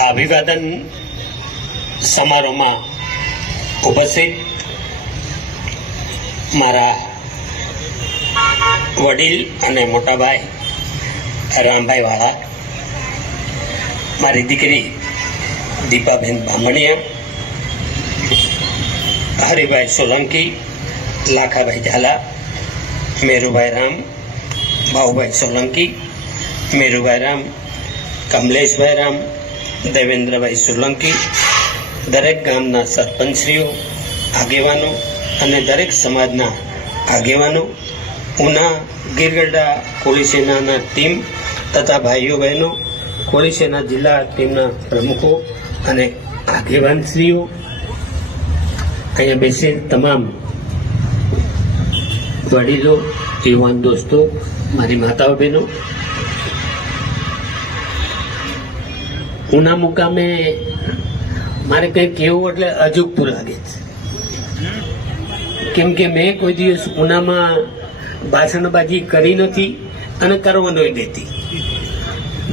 આ અભિવાદન સમારોહમાં ઉપસ્થિત મારા વડીલ અને મોટાભાઈ રામભાઈ વાળા, મારી દીકરી દીપાબેન બામણીયા, હરિભાઈ સોલંકી, લાખાભાઈ ઝાલા, મેરુભાઈ રામ ભાઉભાઈ સોલંકી, મેરુભાઈ રામ, કમલેશભાઈ રામ દેવેન્દ્રભાઈ સોલંકી, દરેક ગામના સરપંચશ્રીઓ, આગેવાનો અને દરેક સમાજના આગેવાનો, ઉના, ગીરગઢડા કોળી સેનાના ટીમ તથા ભાઈઓ બહેનો કોળી સેના જિલ્લા ટીમના પ્રમુખો અને આગેવાનશ્રીઓ, અહીંયા બેસેલ તમામ વડીલો, યુવાન દોસ્તો, મારી માતાઓ બહેનો ઉના મુકામે મારે કંઈ કહેવું એટલે અજુગતું લાગે છે. કેમ કે મેં કોઈ દિવસ ઉનામાં ભાષણબાજી કરી નથી અને કરવાનો દેતી.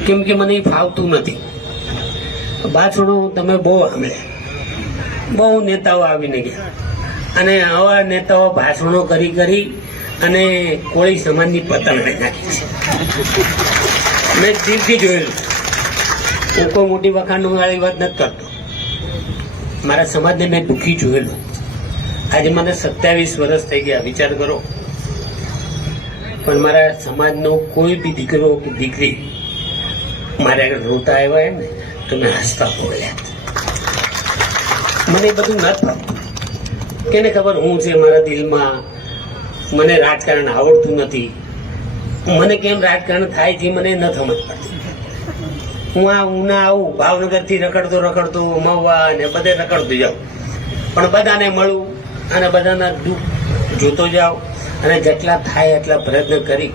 કેમ કે મને ફાવતું નથી. ભાષણો તમે બહુ સાંભળ્યા. બહુ નેતાઓ આવીને ગયા. અને આવા નેતાઓ ભાષણો કરી કરી અને કોળી સમાજની પતંગ નાખી છે. મેં જીવથી જોયેલું. હું કોઈ મોટી વખાણ વાળી વાત નથી કરતો. મારા સમાજને મેં દુઃખી જોયેલું. આજે મને સત્યાવીસ વર્ષ થઈ ગયા, વિચાર કરો. પણ મારા સમાજનો કોઈ બી દીકરો કે દીકરી મારે આગળ રોતા આવ્યા એમ ને, તો મેં હસતા બોલ્યા. મને બધું ન થતું કેને ખબર હું છે મારા દિલમાં? મને રાજકારણ આવડતું નથી. મને કેમ રાજકારણ થાય છે મને ન સમજ પડતી. હું આ ઉના આવું, ભાવનગરથી રખડતો રખડતો મહુવા ને બધે રખડતો જાઉં. પણ બધાને મળું અને બધાના દુઃખ જોતો જાઉં અને જેટલા થાય એટલા પ્રયત્ન કરી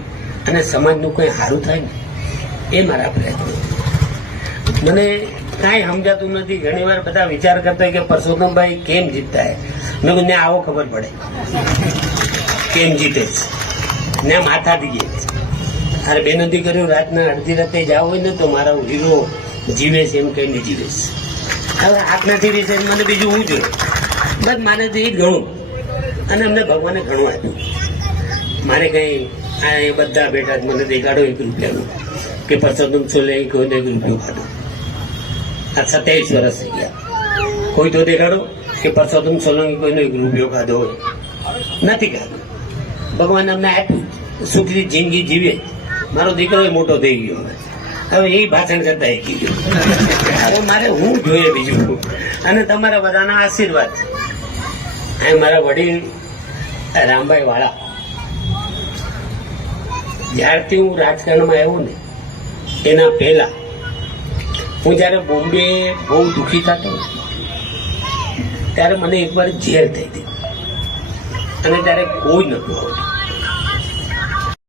અને સમાજનું કંઈ સારું થાય ને, એ મારા પ્રયત્નો. મને કાંઈ સમજાતું નથી. ઘણી વાર બધા વિચાર કરતા કે પરસોત્તમભાઈ કેમ જીતતા હે? મેં કીધું, ને, આવો ખબર પડે. કેમ જીતે છે? ને માથાથી જીતે અરે નથી કર્યું, રાતના અડધી રાતે જાવ હોય ને તો મારા હીરો જીવે છે એમ કહીને જીવે છે. હવે આજનાથી વિશે મને બીજું હું જોયું બસ મારે તો એ ઘણું. અને અમને ભગવાને ઘણું આપ્યું. મારે કંઈ આ એ બધા બેઠા મને દેખાડો, એક રૂપિયાનું કે પરસોત્તમ છોલે કોઈને એક રૂપિયો ખાધો આ સત્યાવીસ વર્ષ થઈ ગયા. કોઈ તો દેખાડો કે પરસોત્તમ સોલંકી કોઈનો એક રૂપિયો ખાધો હોય. નથી ખાધો. ભગવાન અમને આપ્યું. સુખી જિંદગી જીવીએ મારો દીકરો મોટો થઈ ગયો હવે. હવે એ ભાષણ કરતા શીખી ગયો. હવે મારે હું જોઈએ બીજું અને તમારા બધાના આશીર્વાદ. અને મારા વડીલ રામભાઈ વાળા. જ્યારથી હું રાજકારણમાં આવ્યો ને, એના પહેલા હું જ્યારે બોમ્બે બહુ દુઃખી થતો ત્યારે મને એકવાર ઝેર થઈ હતી અને ત્યારે કોઈ નહોતું આવતું